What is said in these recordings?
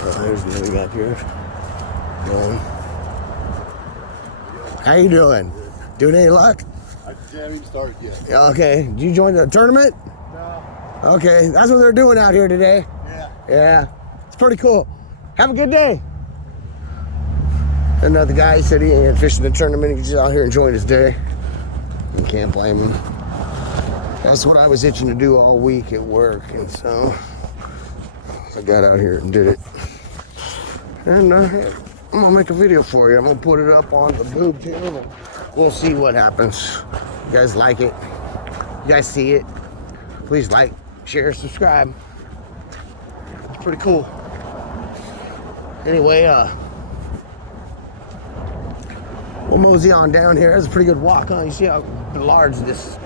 There's another guy up here. How you doing? Doing any luck? I haven't even started yet. Okay. Did you join the tournament? No. Okay. That's what they're doing out here today. Yeah. Yeah. It's pretty cool. Have a good day. Another guy said he ain't fishing the tournament. He's just out here enjoying his day. You can't blame him. That's what I was itching to do all week at work, and so I got out here and did it. And I'm gonna make a video for you. I'm gonna put it up on the boob channel. We'll see what happens. You guys like it? You guys see it? Please like, share, subscribe. It's pretty cool. Anyway, we'll mosey on down here. That's a pretty good walk, huh? You see how large this,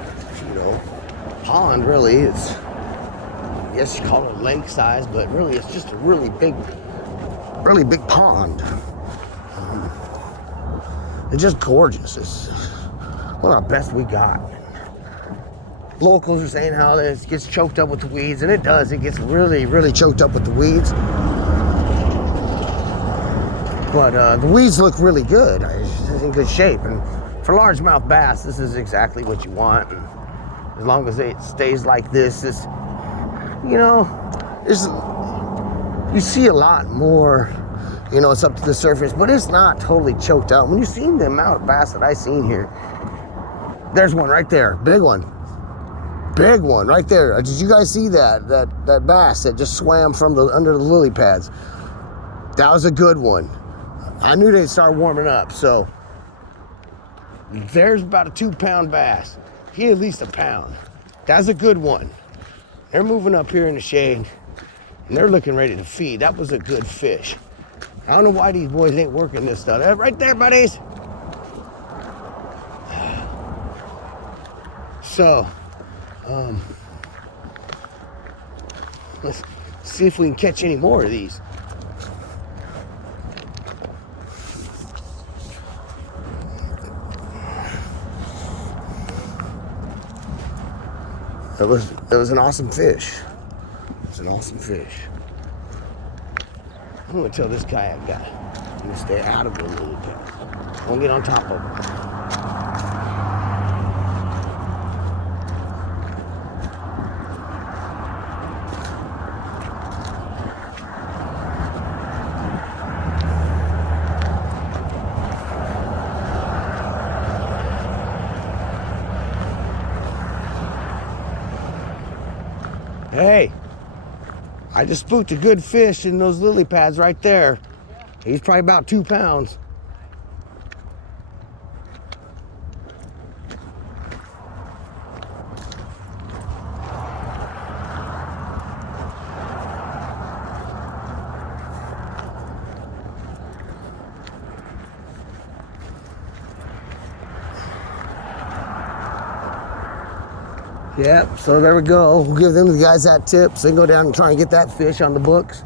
pond really is. I guess you call it lake size, but really it's just a really big pond. It's just gorgeous. It's one of the best we got. Locals are saying how this gets choked up with the weeds, and it does. It gets really, really choked up with the weeds. But the weeds look really good. It's in good shape. And for largemouth bass, this is exactly what you want. And as long as it stays like this, you see a lot more. It's up to the surface, but it's not totally choked out. When you see the amount of bass that I seen here, there's one right there, big one right there. Did you guys see that bass that just swam from under the lily pads? That was a good one. I knew they'd start warming up, so there's about a 2-pound bass. He at least a pound. That's a good one. They're moving up here in the shade, and they're looking ready to feed. That was a good fish. I don't know why these boys ain't working this stuff. Right there, buddies. So, let's see if we can catch any more of these. That was an awesome fish. It's an awesome fish. I'm gonna tell this kayak guy I'm gonna stay out of the lily pads. Don't get on top of him. Hey, I just spooked a good fish in those lily pads right there. He's probably about 2 pounds. Yep, so there we go. We'll give them the guys that tip so they can go down and try and get that fish on the books.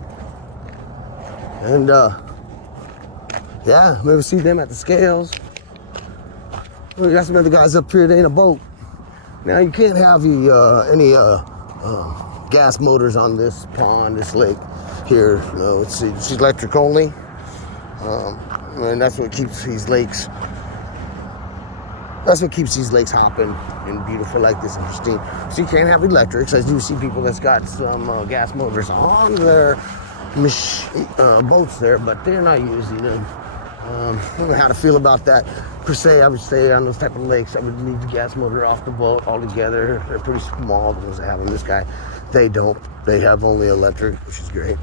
And yeah, maybe see them at the scales. We got some other guys up here, they in a boat. Now you can't have any gas motors on this pond, this lake here. No, it's electric only. And that's what keeps these lakes. That's what keeps these lakes hopping and beautiful like this and pristine. So you can't have electrics. I do see people that's got some gas motors on their boats there, but they're not using them. I don't know how to feel about that. Per se, I would say on those type of lakes, I would leave the gas motor off the boat altogether. They're pretty small, the ones that have them. This guy, they don't. They have only electric, which is great.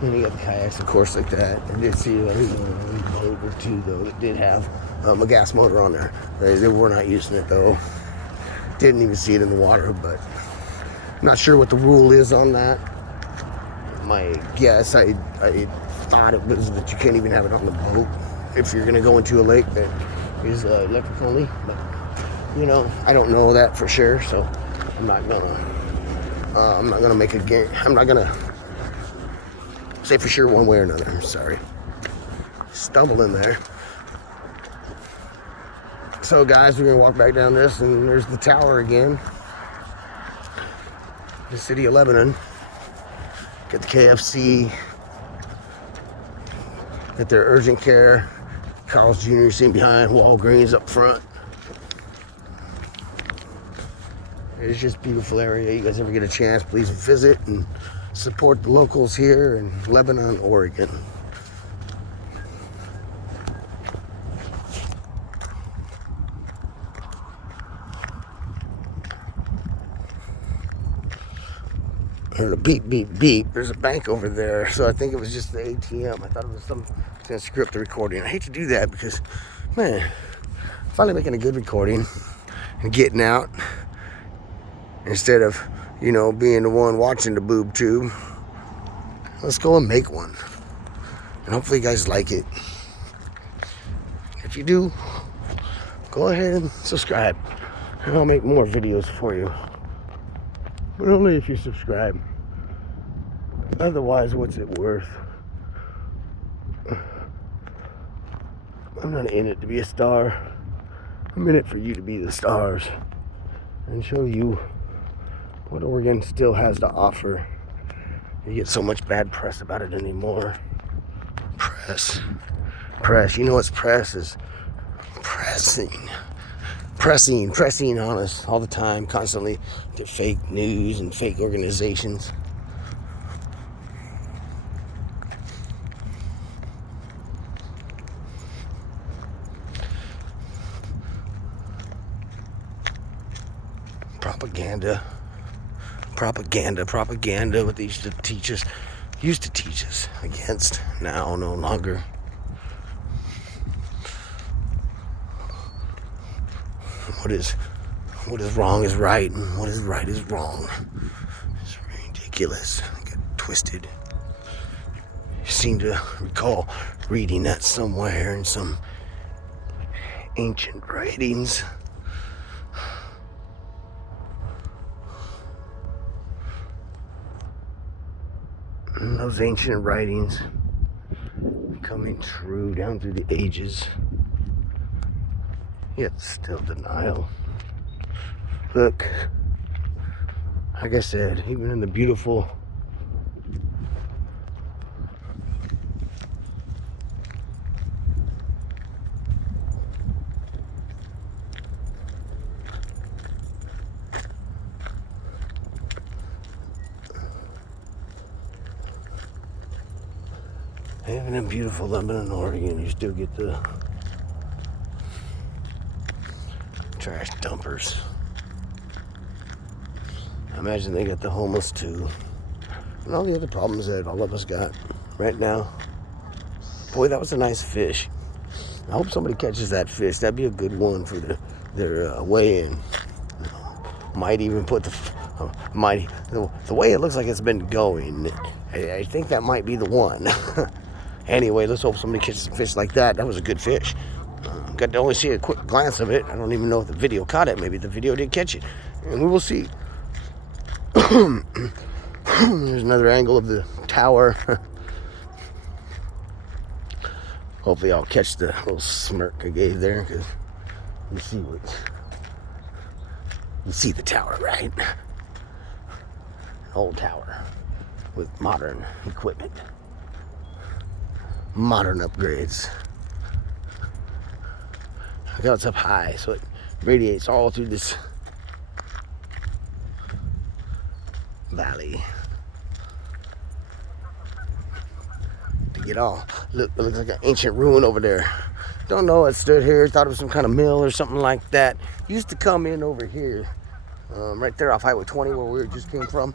And you got the kayaks, of course, like that. I did see one boat or two, though, that did have a gas motor on there. They were not using it, though. Didn't even see it in the water, but I'm not sure what the rule is on that. My guess, I thought it was that you can't even have it on the boat if you're going to go into a lake that is electric only. But, I don't know that for sure, so I'm not gonna make a game. I'm not gonna say for sure one way or another. I'm sorry. Stumble in there. So guys, we're gonna walk back down this, and there's the tower again. The city of Lebanon. Got the KFC. Got their urgent care. Carl's Jr. sitting behind. Walgreens up front. It's just a beautiful area. You guys ever get a chance, please visit and support the locals here in Lebanon, Oregon. Heard a beep, beep, beep. There's a bank over there, so I think it was just the ATM. I thought it was some gonna script the recording. I hate to do that because, man, finally making a good recording and getting out instead of, you know, being the one watching the boob tube. Let's go and make one, and hopefully you guys like it. If you do, go ahead and subscribe, and I'll make more videos for you. But only if you subscribe. Otherwise, what's it worth? I'm not in it to be a star. I'm in it for you to be the stars and show you what Oregon still has to offer. You get so much bad press about it anymore. Press. You know what's press is? Pressing on us all the time, constantly, to fake news and fake organizations. Propaganda, what they used to teach us against, now no longer. What is wrong is right, and what is right is wrong. It's ridiculous. I get twisted. You seem to recall reading that somewhere in some ancient writings. And those ancient writings coming true down through the ages. Yet still denial. Look, like I said, even in the beautiful Lebanon, Oregon, you still get the trash dumpers. I imagine they got the homeless too, and all the other problems that all of us got right now. Boy, that was a nice fish. I hope somebody catches that fish. That'd be a good one for their weigh-in. Might even put the way it looks like it's been going. I think that might be the one. Anyway, let's hope somebody catches some fish like that. That was a good fish. Got to only see a quick glance of it. I don't even know if the video caught it. Maybe the video did catch it, and we will see. There's another angle of the tower. Hopefully I'll catch the little smirk I gave there, because you see the tower, right? An old tower with modern equipment, modern upgrades. Look how it's up high, so it radiates all through this valley. To get all, look, it looks like an ancient ruin over there. Don't know, it stood here, thought it was some kind of mill or something like that. Used to come in over here, right there off Highway 20 where we just came from.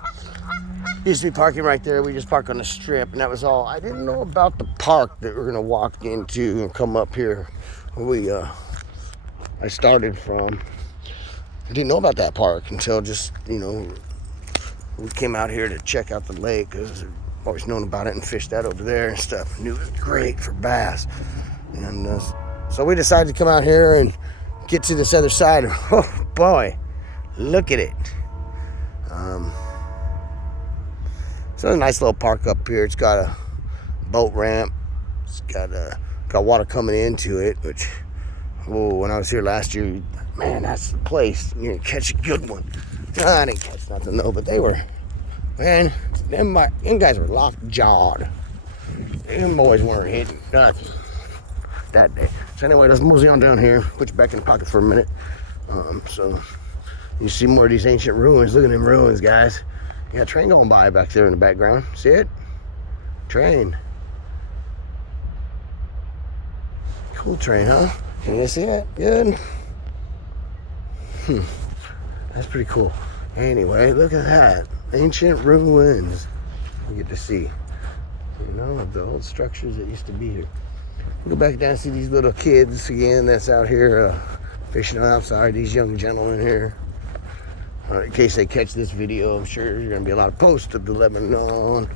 Used to be parking right there. We just park on the strip, and that was all. I didn't know about the park that we're gonna walk into and come up here where I started from. I didn't know about that park until just, we came out here to check out the lake, because I've always known about it and fished that over there and stuff. Knew it was great for bass. And so we decided to come out here and get to this other side. Oh boy, look at it. So a nice little park up here. It's got a boat ramp. It's got water coming into it, which Oh, when I was here last year, man, that's the place. You're gonna catch a good one. I didn't catch nothing though, but they were, man, them guys were lockjawed. Them boys weren't hitting nothing that day. So anyway, let's mosey on down here. Put you back in the pocket for a minute. So you see more of these ancient ruins. Look at them ruins, guys. You got a train going by back there in the background. See it? Train. Cool train, huh? Can you see it? Good. That's pretty cool. Anyway, look at that. Ancient ruins. You get to see, you know, the old structures that used to be here. Go back down and see these little kids again that's out here fishing outside. These young gentlemen here. In case they catch this video, I'm sure there's going to be a lot of posts of the Lebanon.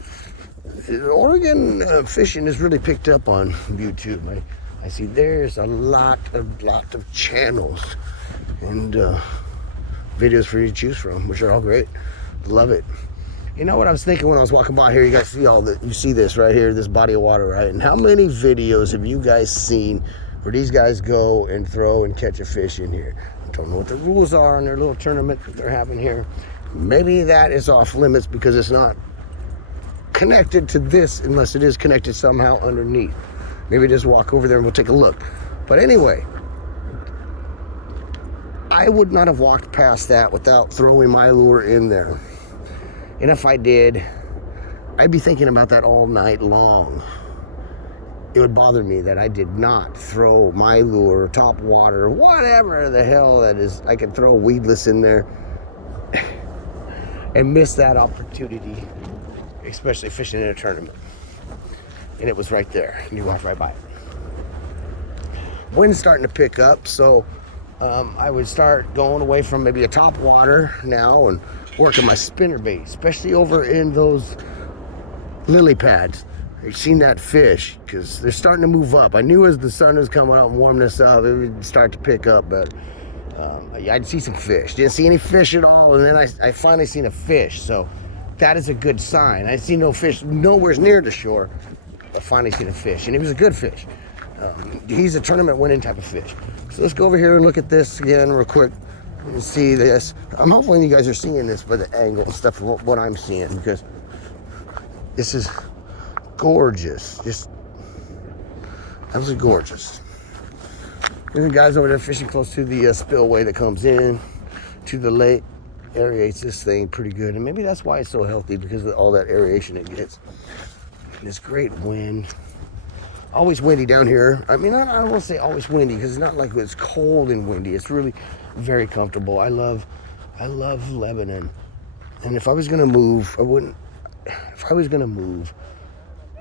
Oregon fishing has really picked up on YouTube. I see there's a lot of channels and videos for you to choose from, which are all great. Love it. You know what I was thinking when I was walking by here? You guys see you see this right here, this body of water, right? And how many videos have you guys seen where these guys go and throw and catch a fish in here? I don't know what the rules are on their little tournament that they're having here. Maybe that is off limits because it's not connected to this unless it is connected somehow underneath. Maybe just walk over there and we'll take a look. But anyway, I would not have walked past that without throwing my lure in there. And if I did, I'd be thinking about that all night long. It would bother me that I did not throw my lure, top water, whatever the hell that is. I could throw weedless in there and miss that opportunity, especially fishing in a tournament. And it was right there, and you walked right by it. Wind's starting to pick up, so I would start going away from maybe a top water now and working my spinner bait, especially over in those lily pads. You've seen that fish because they're starting to move up. I knew as the sun was coming out and warming us up, it would start to pick up, but I'd see some fish. Didn't see any fish at all, and then I finally seen a fish, so that is a good sign. I see no fish nowhere near the shore, but finally seen a fish, and it was a good fish. He's a tournament winning type of fish. So let's go over here and look at this again real quick and see this. I'm hoping you guys are seeing this by the angle and stuff of what I'm seeing, because this is gorgeous. Just absolutely gorgeous. There's guys over there fishing close to the spillway that comes in to the lake. Aerates this thing pretty good, and maybe that's why it's so healthy, because of all that aeration it gets. And this great wind. Always windy down here. I mean, I don't want to say always windy, because it's not like it's cold and windy. It's really very comfortable. I love Lebanon. And if I was gonna move,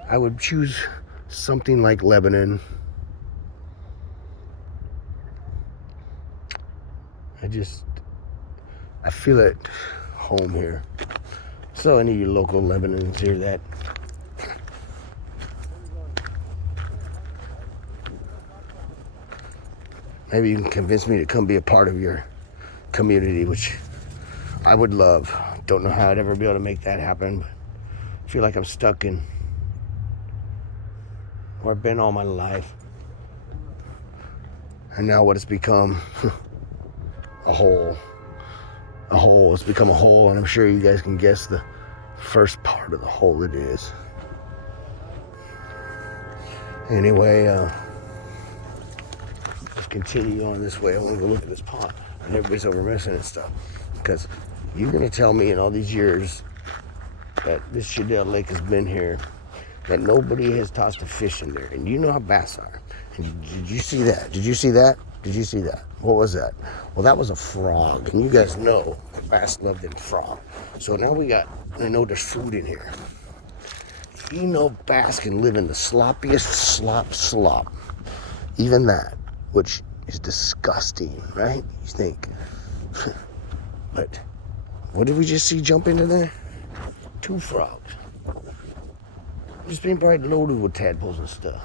I would choose something like Lebanon. I feel at home here. So any of you local Lebanons hear that? Maybe you can convince me to come be a part of your community, which I would love. Don't know how I'd ever be able to make that happen, but I feel like I'm stuck in where I've been all my life. And now what it's become, a hole. A hole. It's become a hole, and I'm sure you guys can guess the first part of the hole it is. Anyway, let's continue on this way. I want to go look at this pond, and everybody's over messing and stuff, because you're going to tell me in all these years that this Cheadle Lake has been here, that nobody has tossed a fish in there. And you know how bass are. And did you see that? Did you see that? Did you see that? What was that? Well, that was a frog. And you guys know that bass love them frog. So now I know there's food in here. You know bass can live in the sloppiest slop. Even that, which is disgusting, right? You think. But what did we just see jump into there? 2 frogs. Just being probably loaded with tadpoles and stuff.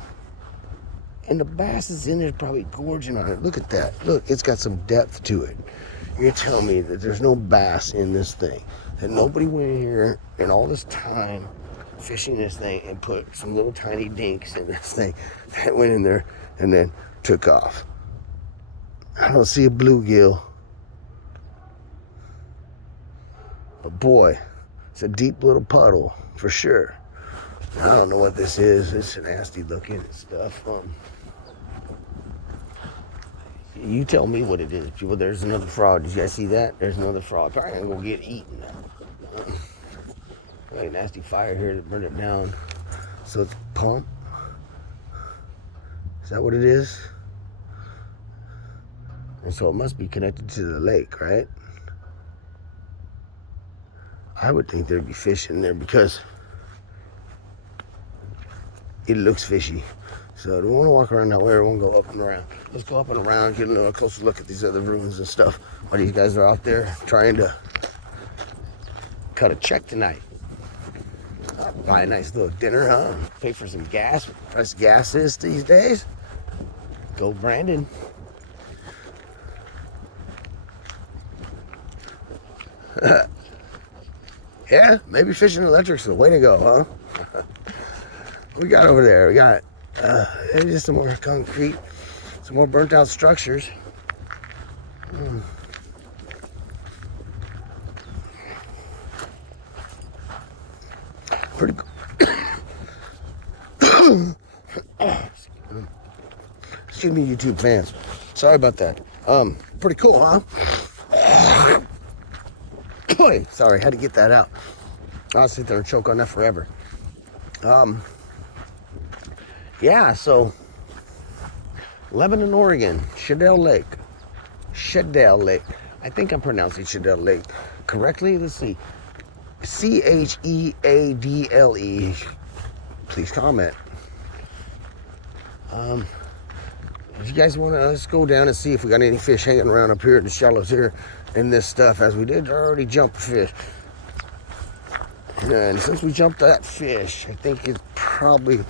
And the bass is in there probably gorging on it. Look at that. Look, it's got some depth to it. You're telling me that there's no bass in this thing. That nobody went in here in all this time fishing this thing and put some little tiny dinks in this thing that went in there and then took off. I don't see a bluegill. But boy, it's a deep little puddle for sure. I don't know what this is. It's nasty looking and stuff. You tell me what it is, people. There's another frog. Did you guys see that? There's another frog. Probably gonna go get eaten. Got a nasty fire here to burn it down. So it's pump. Is that what it is? And so it must be connected to the lake, right? I would think there'd be fish in there because it looks fishy. So do we want to walk around that way or we want to go up and around? Let's go up and around, get a little closer look at these other rooms and stuff while these guys are out there trying to cut a check tonight. Buy a nice little dinner, huh? Pay for some gas. Price of gas is these days. Go Brandon. Yeah, maybe fishing electric's the way to go, huh? What we got over there? We got just some more concrete, some more burnt out structures. Pretty cool. Excuse me, YouTube fans. Sorry about that. Pretty cool, huh? Sorry, had to get that out. I'll sit there and choke on that forever. Yeah, so Lebanon, Oregon, Cheadle Lake. Cheadle Lake. I think I'm pronouncing Cheadle Lake correctly. Let's see. Cheadle. Please comment. If you guys want to, let's go down and see if we got any fish hanging around up here in the shallows here and this stuff. As we did already jump a fish. And since we jumped that fish, I think it probably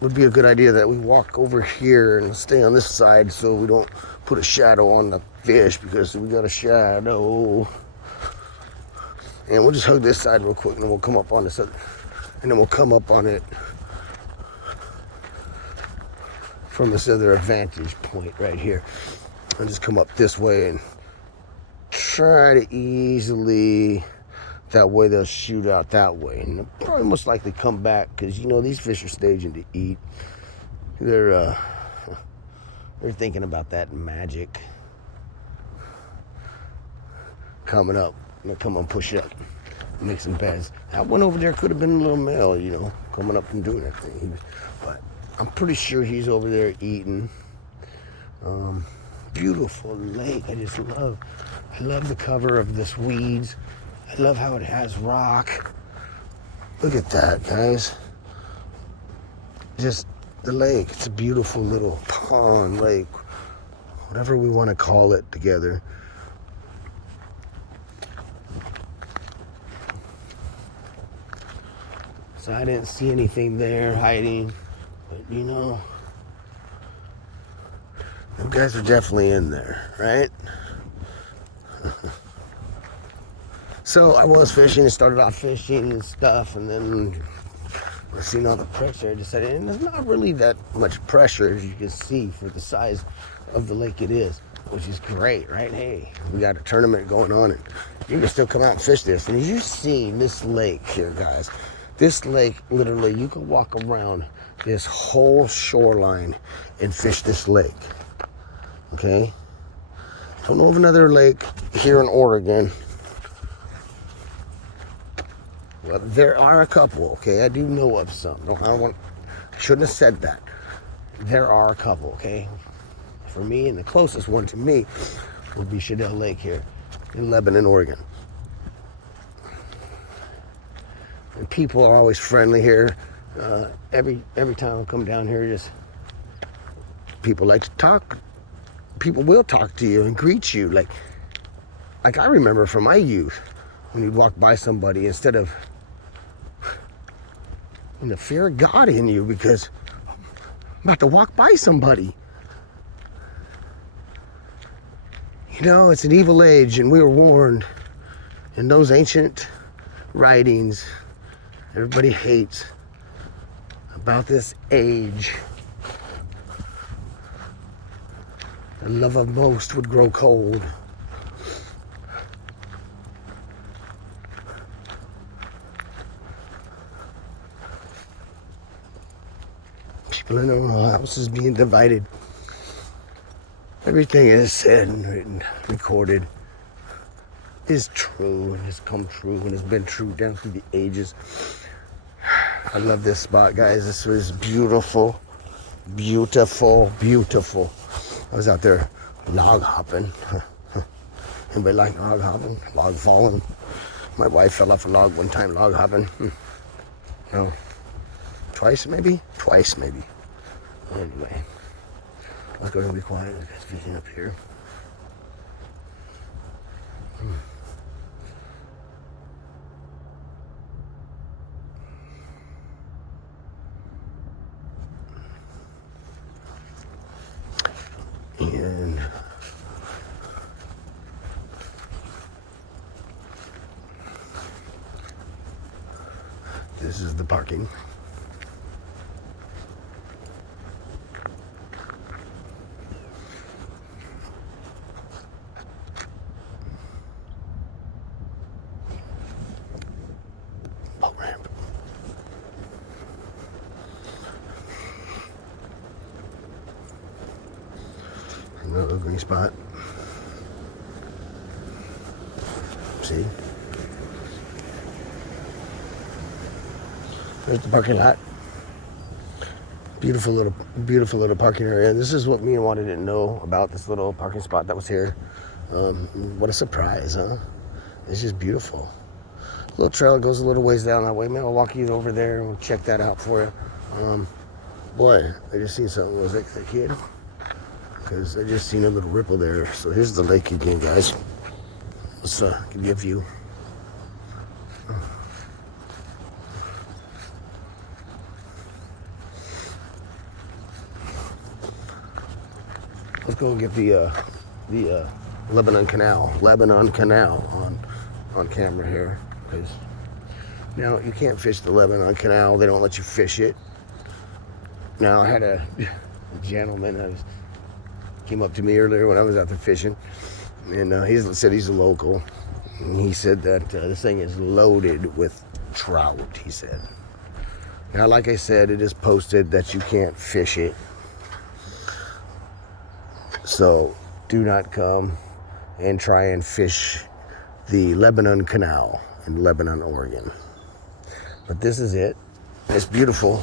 would be a good idea that we walk over here and stay on this side so we don't put a shadow on the fish because we got a shadow. And we'll just hug this side real quick and then we'll come up on this other, and then we'll come up on it from this other vantage point right here. I'll just come up this way and try to easily, that way they'll shoot out that way. And they'll probably most likely come back because, you know, these fish are staging to eat. They're thinking about that magic coming up. They'll come and push up, make some beds. That one over there could have been a little male, you know, coming up and doing that thing. But I'm pretty sure he's over there eating. Beautiful lake. I love the cover of this weeds. I love how it has rock. Look at that, guys. Just the lake. It's a beautiful little pond, lake, whatever we want to call it together. So I didn't see anything there hiding, but you know, you guys are definitely in there, right? So I was fishing and started off fishing and stuff, and then we're seeing all the pressure. I decided, and there's not really that much pressure, as you can see, for the size of the lake it is, which is great, right? Hey, we got a tournament going on, and you can still come out and fish this. And you've seen this lake here, guys. This lake, literally, you can walk around this whole shoreline and fish this lake. Okay? I don't know of another lake here in Oregon. Well, there are a couple, okay? I do know of some. No, I shouldn't have said that. There are a couple, okay? For me, and the closest one to me would be Cheadle Lake here in Lebanon, Oregon. And people are always friendly here. Every time I come down here, just people like to talk. People will talk to you and greet you. Like I remember from my youth, when you'd walk by somebody, instead of the fear of God in you, because I'm about to walk by somebody. You know, it's an evil age, and we were warned in those ancient writings. Everybody hates about this age. the love of most would grow cold. People in their own houses being divided. Everything is said and written, recorded, is true and has come true and has been true down through the ages. I love this spot, guys. This was beautiful, beautiful, beautiful. I was out there log hopping. Anybody like log hopping? Log falling? My wife fell off a log one time log hopping. No. Twice maybe? Twice maybe. Anyway. Let's go ahead and be quiet. There's guys fishing up here. And this is the parking. Boat ramp. Another green spot. See? There's the parking lot. Beautiful little parking area. This is what me and Wanda didn't know about this little parking spot that was here. What a surprise, huh? It's just beautiful. Little trail goes a little ways down that way. Maybe I'll walk you over there and we'll check that out for you. Boy, I just seen something. Was like the kid? Because I just seen a little ripple there. So here's the lake again, guys. Let's give you a view. Let's go and get the Lebanon Canal on camera here. Because now you can't fish the Lebanon Canal. They don't let you fish it. Now I had a gentleman came up to me earlier when I was out there fishing, and he said he's a local. And he said that this thing is loaded with trout, he said. Now, like I said, it is posted that you can't fish it. So do not come and try and fish the Lebanon Canal in Lebanon, Oregon. But this is it. It's beautiful.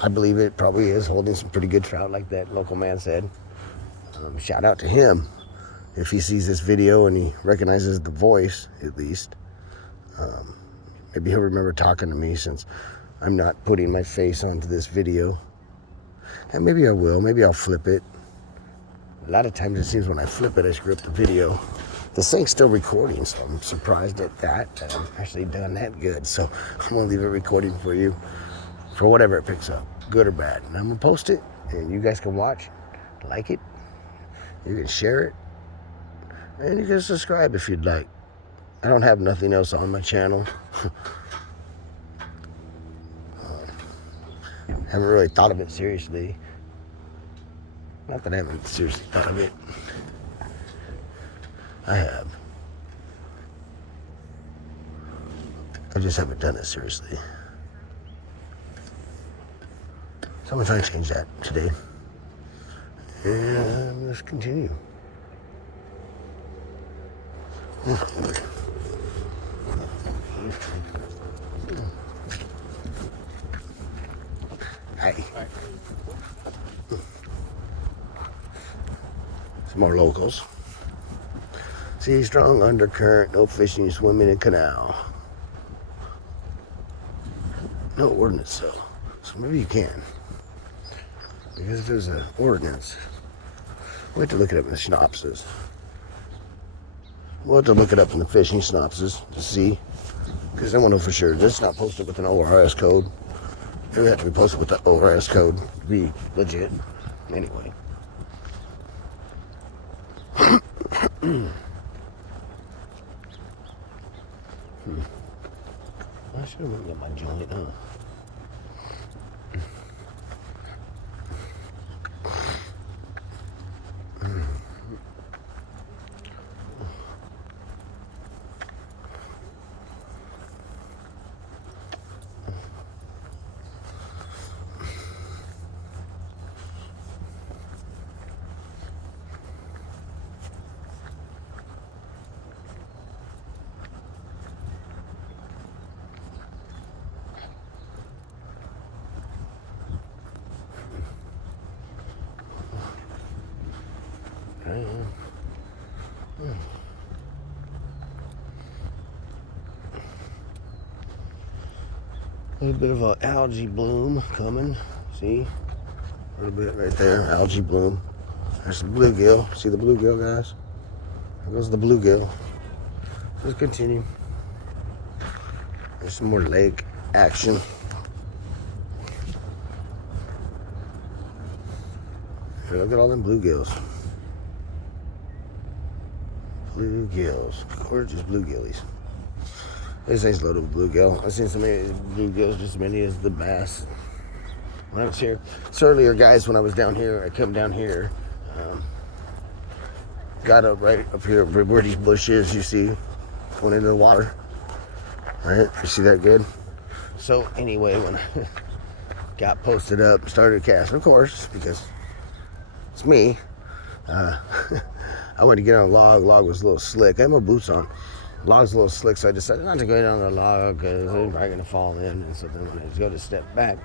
I believe it probably is holding some pretty good trout, like that local man said. Shout out to him if he sees this video and he recognizes the voice, at least. Maybe he'll remember talking to me, since I'm not putting my face onto this video. And maybe I will. Maybe I'll flip it. A lot of times it seems when I flip it, I screw up the video. The thing's still recording, so I'm surprised at that I'm actually done that good. So I'm going to leave it recording for you, for whatever it picks up, good or bad. And I'm going to post it, and you guys can watch, like it, you can share it, and you can subscribe if you'd like. I don't have nothing else on my channel. Haven't really thought of it seriously. Not that I haven't seriously thought of it. I have. I just haven't done it seriously. So I'm going to try and change that today. And let's continue. Hi. Some more locals. Sea strong undercurrent, no fishing, swimming in canal. No ordinance though. So maybe you can. Because if there's an ordinance, we'll have to look it up in the synopsis. We'll have to look it up in the fishing synopsis to see. Because I want to know for sure. This is not posted with an ORS code. It would have to be posted with the ORS code to be legit. Anyway. I should have got my joint, huh? Okay. A little bit of an algae bloom coming. See? A little bit right there. Algae bloom. There's the bluegill. See the bluegill, guys? There goes the bluegill. Just continue. There's some more lake action. Here, look at all them bluegills. Bluegills. Gorgeous bluegillies. This thing's loaded with bluegill. I've seen so many bluegills, just as many as the bass. When I was here, so earlier, guys, when I was down here, I come down here, got up right up here where these bushes you see going into the water. Right? You see that good? So anyway, when I got posted up, started casting, of course, because it's me. I went to get on a log. Log was a little slick. I had my boots on. Log's a little slick, so I decided not to go down the log because I'm probably going to fall in. And so then when I go to step back,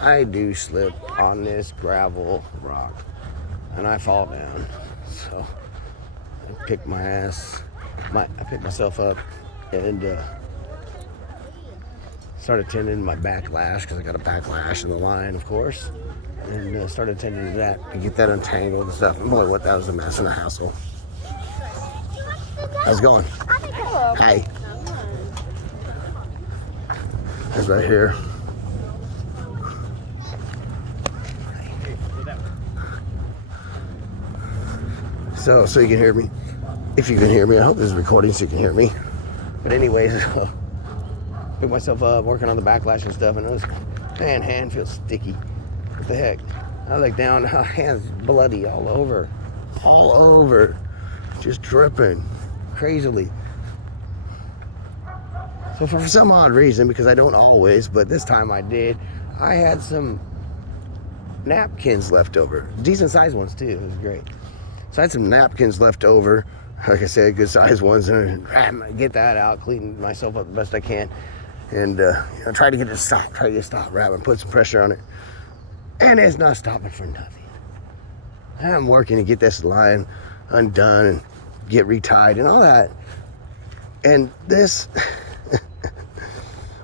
I do slip on this gravel rock, and I fall down. So I picked I picked myself up, and started tending my backlash because I got a backlash in the line, of course, and started tending to that to get that untangled and stuff. And boy, what that was a mess and a hassle. How's it going? Hello. Hi. That's right here. So you can hear me. If you can hear me, I hope this is recording so you can hear me. But anyways, pick myself up, working on the backlash and stuff, and it was, man, hand feels sticky. What the heck? I look down, hands bloody all over, just dripping crazily. So for some odd reason, because I don't always, but this time I did, I had some napkins left over. Decent sized ones too, it was great. So I had some napkins left over, like I said, good sized ones, and get that out, clean myself up the best I can, and try to get it stopped, rather than put some pressure on it. And it's not stopping for nothing. I'm working to get this line undone and get retied and all that. And this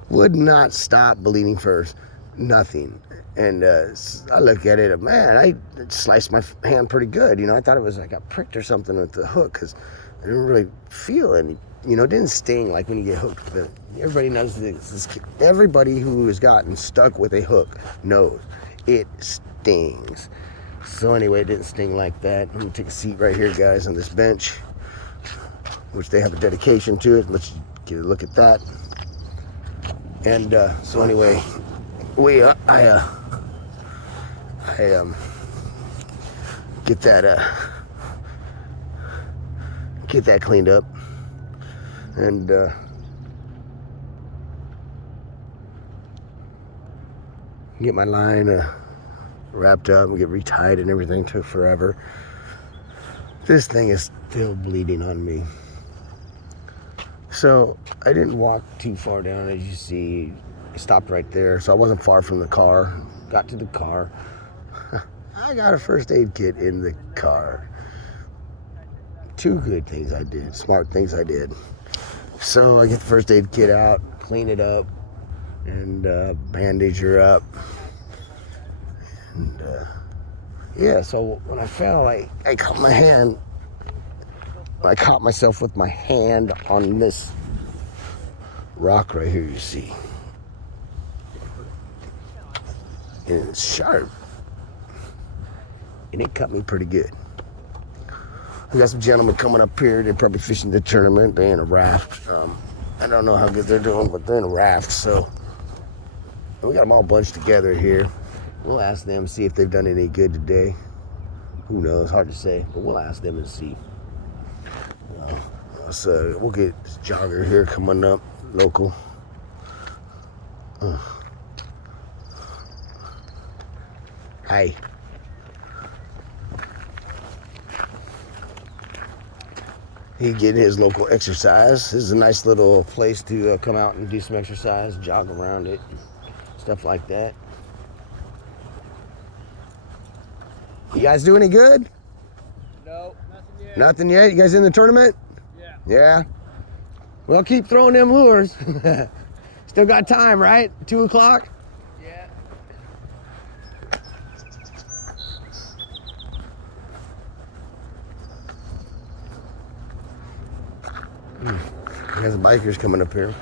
would not stop bleeding first. Nothing. And I look at it, man, I sliced my hand pretty good. I thought it was like I pricked or something with the hook because I didn't really feel any, it didn't sting like when you get hooked with it. Everybody knows this. Everybody who has gotten stuck with a hook knows it stings. So anyway, it didn't sting like that. I'm gonna take a seat right here, guys, on this bench, which they have a dedication to it. Let's get a look at that. And so anyway, I get that cleaned up, and get my line wrapped up and get retied and everything. Took forever. This thing is still bleeding on me. So I didn't walk too far down, as you see. I stopped right there, so I wasn't far from the car. Got to the car. I got a first aid kit in the car. Two good things I did, smart things I did. So I get the first aid kit out, clean it up, and bandage her up. And yeah, so when I fell, I caught my hand. I caught myself with my hand on this rock right here, you see. And it's sharp. And it cut me pretty good. We got some gentlemen coming up here. They're probably fishing the tournament. They're in a raft. I don't know how good they're doing, but they're in a raft. So we got them all bunched together here. We'll ask them, see if they've done any good today. Who knows? Hard to say, but we'll ask them and see. So we'll get this jogger here coming up, local. Hi. He getting his local exercise. This is a nice little place to come out and do some exercise, jog around it, stuff like that. You guys do any good? No, not Yeah. Nothing yet? You guys in the tournament? Yeah. Yeah. Well, keep throwing them lures. Still got time, right? 2 o'clock? Yeah. There's bikers coming up here.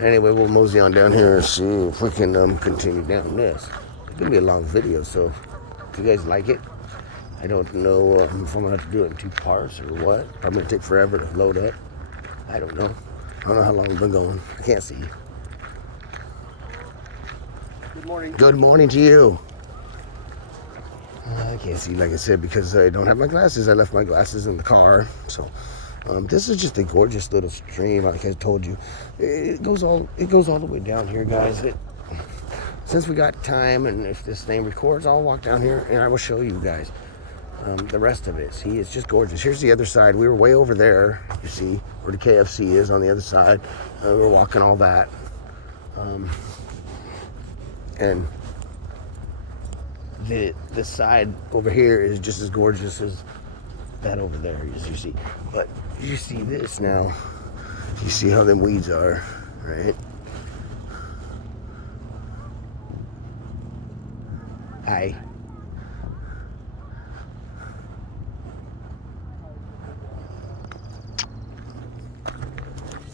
Anyway, we'll mosey on down here and see if we can continue down this. It's gonna be a long video, so if you guys like it, I don't know if I'm gonna have to do it in 2 parts or what. Probably gonna take forever to load up. I don't know. I don't know how long we've been going. I can't see you. Good morning. Good morning to you. I can't see, like I said, because I don't have my glasses. I left my glasses in the car, so. This is just a gorgeous little stream, like I told you. It goes all the way down here, guys. Since we got time, and if this thing records, I'll walk down here and I will show you guys the rest of it. See, it's just gorgeous. Here's the other side. We were way over there, you see, where the KFC is on the other side. We were walking all that. And the side over here is just as gorgeous as that over there, as you see. But you see this now. You see how them weeds are, right? Hi.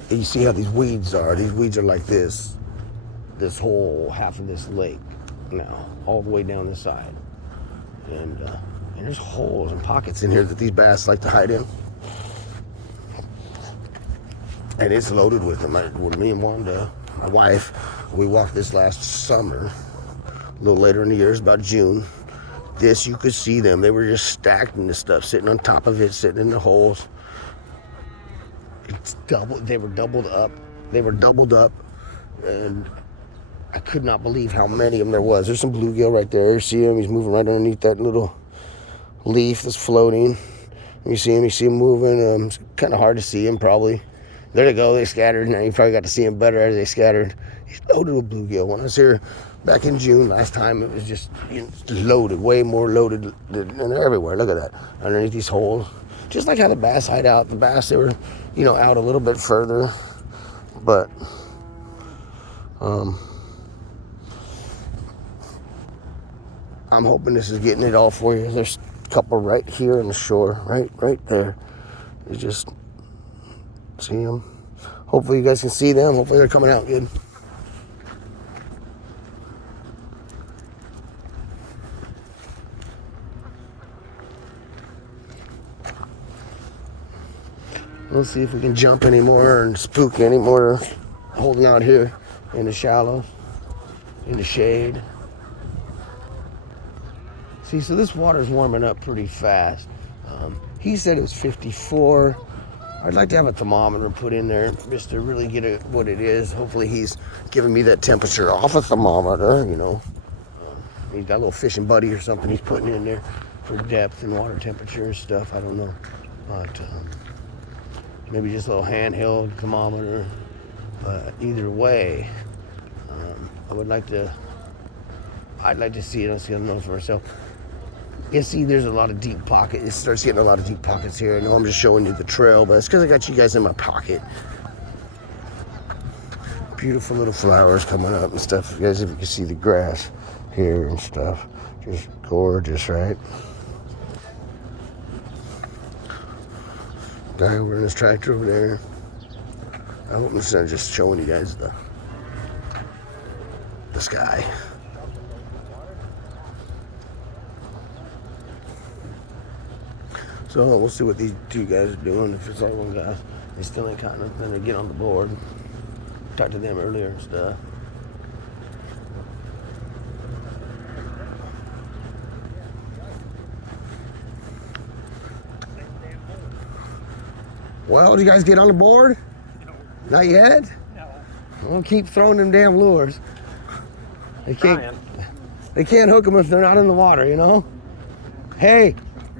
You see how these weeds are. These weeds are like this whole half of this lake now, all the way down the side. And there's holes and pockets in here that these bass like to hide in. And it's loaded with them. When me and Wanda, my wife, we walked this last summer, a little later in the year, it's about June. This, you could see them. They were just stacked in this stuff, sitting on top of it, sitting in the holes. It's double. They were doubled up. They were doubled up. And I could not believe how many of them there was. There's some bluegill right there. You see him? He's moving right underneath that little leaf that's floating. You see him moving. It's kind of hard to see him probably. There they go. They scattered. Now you probably got to see them better as they scattered. He's loaded with bluegill. When I was here back in June last time, it was just loaded, way more loaded, and they're everywhere. Look at that, underneath these holes. Just like how the bass hide out. The bass, they were, out a little bit further, but I'm hoping this is getting it all for you. There's a couple right here on the shore, right there. You just see them. Hopefully you guys can see them. Hopefully they're coming out good. Let's see if we can jump anymore and spook anymore. Holding out here in the shallows, in the shade. See, so this water's warming up pretty fast. He said it was 54. I'd like to have a thermometer put in there just to really get what it is. Hopefully he's giving me that temperature off a thermometer, He's got a little fishing buddy or something he's putting in there for depth and water temperature and stuff. I don't know. But maybe just a little handheld thermometer. But either way, I'd like to see it. I don't know for myself. You see, there's a lot of deep pockets. It starts getting a lot of deep pockets here. I know I'm just showing you the trail, but it's because I got you guys in my pocket. Beautiful little flowers coming up and stuff. You guys, if you can see the grass here and stuff. Just gorgeous, right? Guy over in this tractor over there. I hope I'm just showing you guys the sky. So we'll see what these two guys are doing. If it's all one guy, they still ain't caught nothing. They get on the board. Talked to them earlier and stuff. Well, did you guys get on the board? No. Not yet? No. Well, keep throwing them damn lures. They can't hook them if they're not in the water, Hey,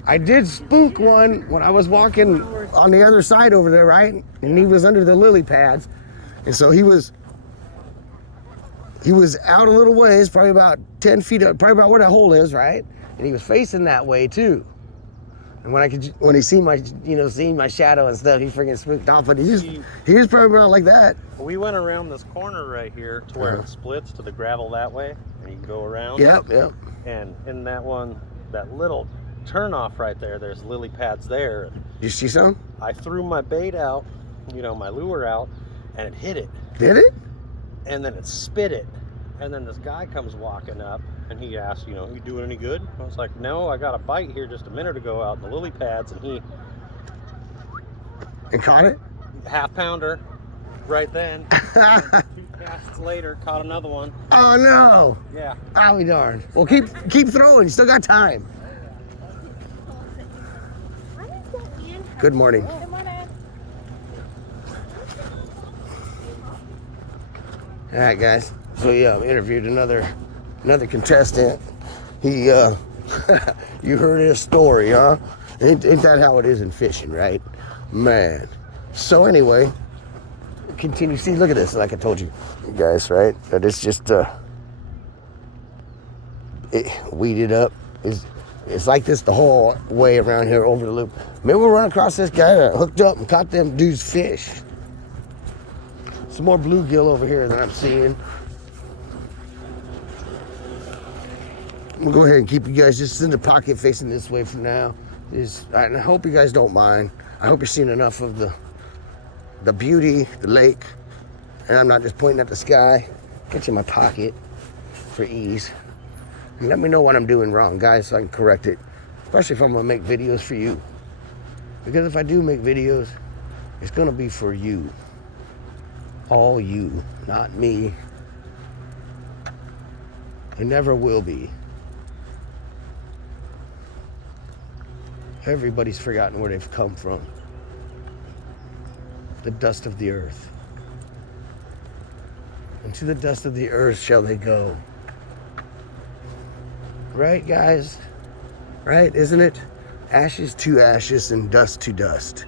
I did spook one when I was walking on the other side over there, right? And he was under the lily pads. And so he was out a little ways, probably about 10 feet up, probably about where that hole is, right? And he was facing that way too. And when he see my, seeing my shadow and stuff, he freaking spooked off. But he was probably around like that. We went around this corner right here to where it splits to the gravel that way, and you can go around. Yep. And in that little turnoff right there, there's lily pads there. You see some? I threw my bait out, my lure out, and it hit it. Did it? And then it spit it. And then this guy comes walking up, and he asked, you doing any good? I was like, no, I got a bite here just a minute ago out in the lily pads, and he... And caught it? Half pounder, right then. 2 casts later, caught another one. Oh, no. Yeah. Oh, darn. Well, keep throwing. You still got time. Good morning. Good morning. All right, guys. So yeah, I interviewed another contestant. He, you heard his story, huh? Ain't that how it is in fishing, right? Man. So anyway, continue. See, look at this. Like I told you guys, right? That it's just weeded up. It's like this the whole way around here over the loop. Maybe we'll run across this guy that hooked up and caught them dudes fish. Some more bluegill over here that I'm seeing. I'm gonna go ahead and keep you guys just in the pocket facing this way for now. I hope you guys don't mind. I hope you're seeing enough of the beauty, the lake, and I'm not just pointing at the sky. Get you in my pocket for ease. And let me know what I'm doing wrong, guys, so I can correct it. Especially if I'm gonna make videos for you. Because if I do make videos, it's gonna be for you. All you, not me. It never will be. Everybody's forgotten where they've come from. The dust of the earth. And to the dust of the earth shall they go. Right, guys? Right, isn't it? Ashes to ashes and dust to dust.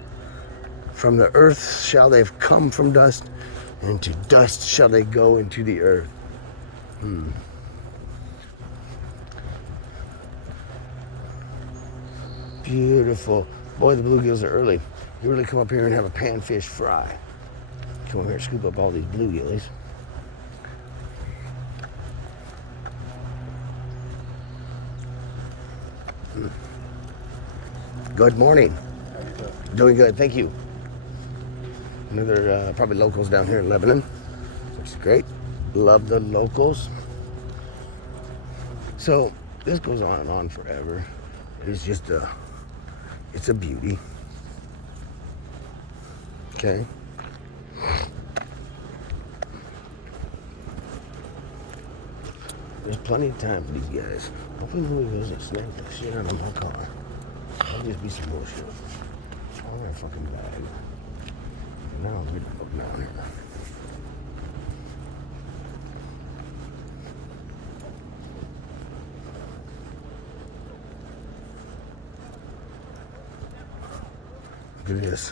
From the earth shall they have come from dust, and to dust shall they go into the earth. Beautiful. Boy, the bluegills are early. You really come up here and have a panfish fry. Come over here and scoop up all these bluegillies. Good morning. Doing good, thank you. Another probably locals down here in Lebanon, which is great. Love the locals. So this goes on and on forever. It's just it's a beauty. Okay. There's plenty of time for these guys. Hopefully nobody goes and snap the shit out of my car. That'll just be some bullshit. Oh, that fucking bag. Now I'm getting up down here. Look at this.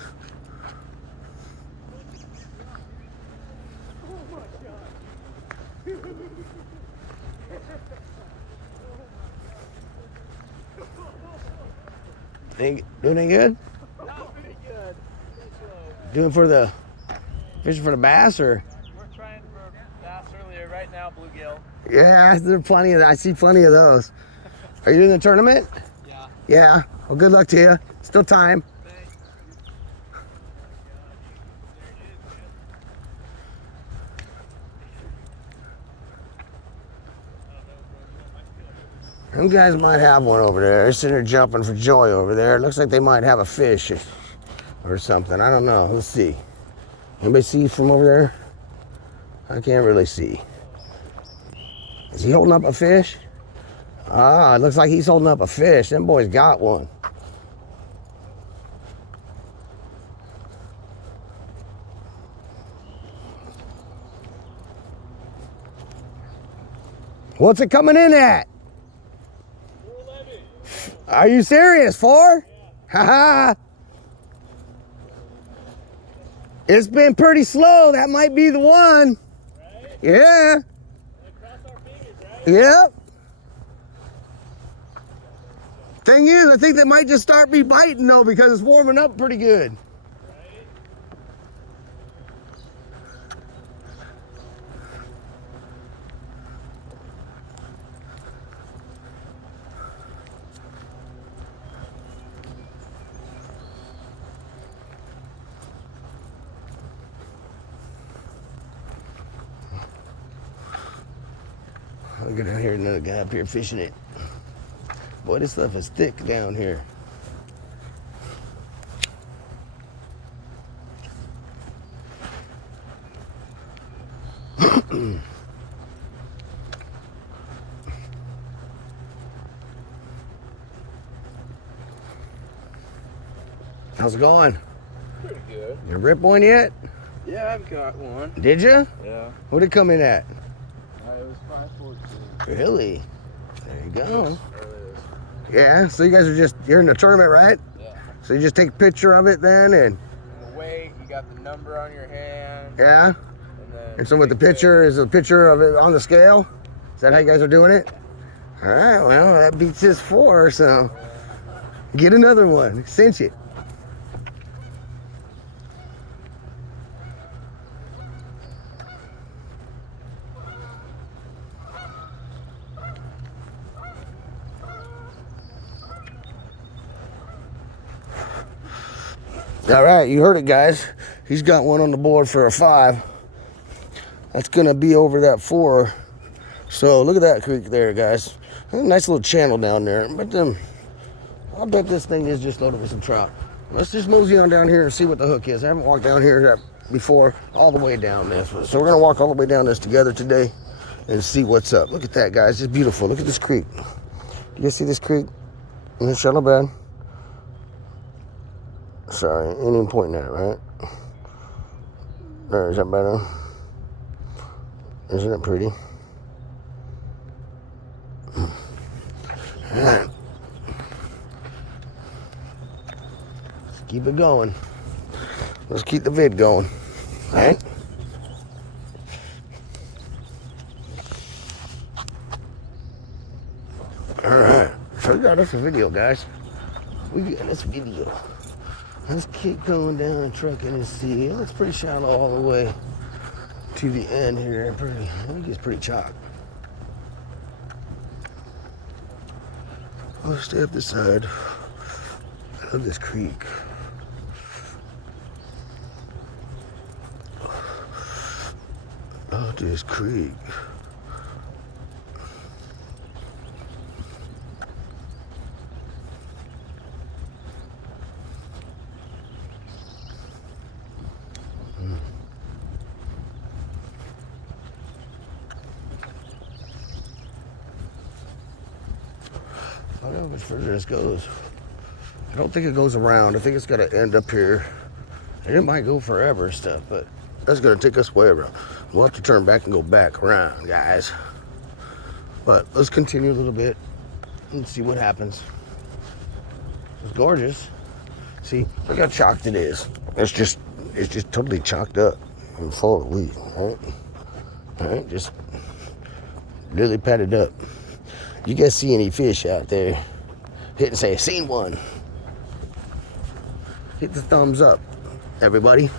Doing any good? Not pretty good. Doing fishing for the bass, or? We're trying for bass earlier. Right now, bluegill. Yeah, there are plenty of. I see plenty of those. Are you in the tournament? Yeah. Yeah. Well, good luck to you. Still time. Thanks. Them guys might have one over there. They're sitting there jumping for joy over there. It looks like they might have a fish or something. I don't know. Let's see. Anybody see from over there? I can't really see. Is he holding up a fish? Ah, it looks like he's holding up a fish. Them boys got one. What's it coming in at? 411. Are you serious? 4? Haha. It's been pretty slow. That might be the one. Right? Yeah. Cross our fingers, right? Yep. Thing is, I think they might just start me biting though because it's warming up pretty good. Right? Look at here, another guy up here fishing it. Boy, this stuff is thick down here. How's it going? Pretty good. You rip one yet? Yeah, I've got one. Did you? Yeah. What did it come in at? It was 514. Really? There you go. Early. Yeah, so you guys are you're in the tournament, right? Yeah. So you just take a picture of it then and And the weight, you got the number on your hand. yeah? And then And so with the picture, is a picture of it on the scale? Is that how you guys are doing it? All right, well, that beats his 4, so get another one, cinch it. All right, you heard it, guys. He's got one on the board for a 5. That's gonna be over that 4. So look at that creek there, guys. A nice little channel down there. But I'll bet this thing is just loaded with some trout. Let's just mosey on down here and see what the hook is. I haven't walked down here before, all the way down this. So we're gonna walk all the way down this together today and see what's up. Look at that, guys. It's beautiful. Look at this creek. You guys see this creek? In the shuttle bed? Sorry, ain't even pointing at it, right? There, is that better? Isn't it pretty? Alright. Let's keep it going. Let's keep the vid going. Alright? Alright. So we got us a video, guys. We got this video. Let's keep going down and trucking and see. It looks pretty shallow all the way to the end here. I think it's pretty chalk. I'll stay up this side. I love this creek. Oh, this creek. I don't know how much further this goes. I don't think it goes around. I think it's got to end up here. And it might go forever and stuff, but that's going to take us way around. We'll have to turn back and go back around, guys. But let's continue a little bit and see what happens. It's gorgeous. See, look how chalked it is. It's just totally chalked up and full of weed, right? All right, just really padded up. You guys see any fish out there? Hit and say, seen one. Hit the thumbs up, everybody.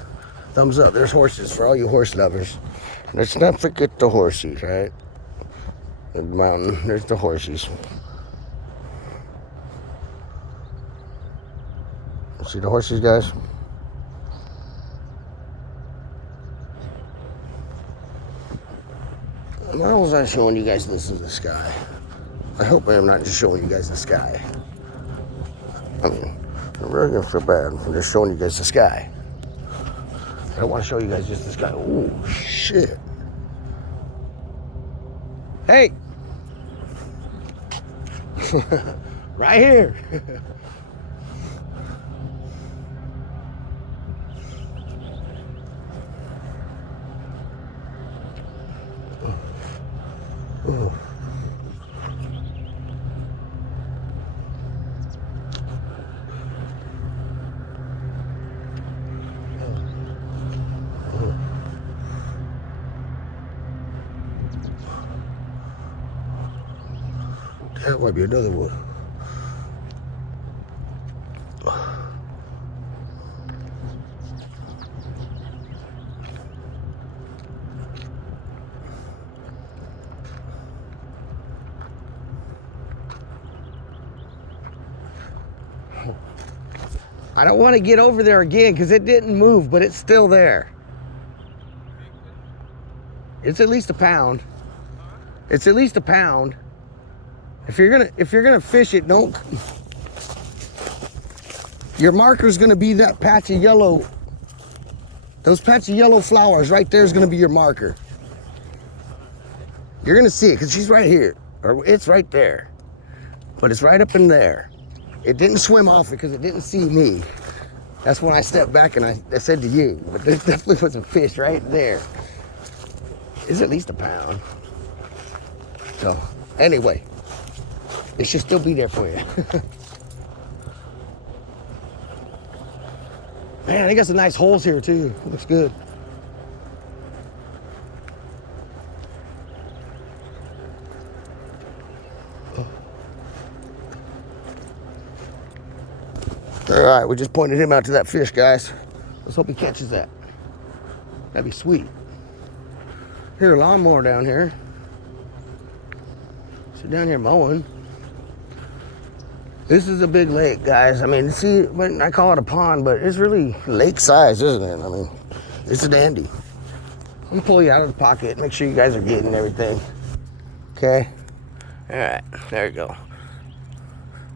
Thumbs up. There's horses for all you horse lovers. Let's not forget the horsies, right? The mountain, there's the horsies. See the horses, guys? Why was I showing you guys this in the sky? I hope I am not just showing you guys the sky. I mean, I'm really gonna feel bad for just showing you guys the sky. I don't want to show you guys just the sky. Oh, shit. Hey! Right here. Oh. That might be another one. I don't want to get over there again because it didn't move, but it's still there. It's at least a pound. It's at least a pound. If you're gonna fish it, don't. Your marker's gonna be that patch of yellow. Those patch of yellow flowers right there is gonna be your marker. You're gonna see it because she's right here, or it's right there, but it's right up in there. It didn't swim off it because it didn't see me. That's when I stepped back and I said to you, but there definitely was a fish right there. It's at least a pound. So, anyway, it should still be there for you. Man, they got some nice holes here too. Looks good. All right, we just pointed him out to that fish, guys. Let's hope he catches that. That'd be sweet. Here's a lawnmower down here. So down here mowing. This is a big lake, guys. I mean, see, I call it a pond, but it's really lake size, isn't it? I mean, it's a dandy. Let me pull you out of the pocket, make sure you guys are getting everything. Okay? All right, there you go.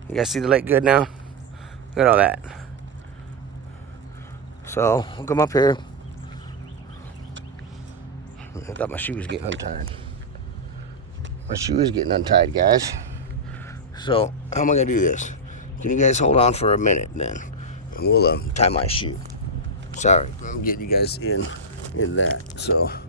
You guys see the lake good now? Look at all that. So, I'll come up here. I thought my shoe was getting untied. My shoe is getting untied, guys. So, how am I going to do this? Can you guys hold on for a minute then? And we'll tie my shoe. Sorry, I'm getting you guys in that. So,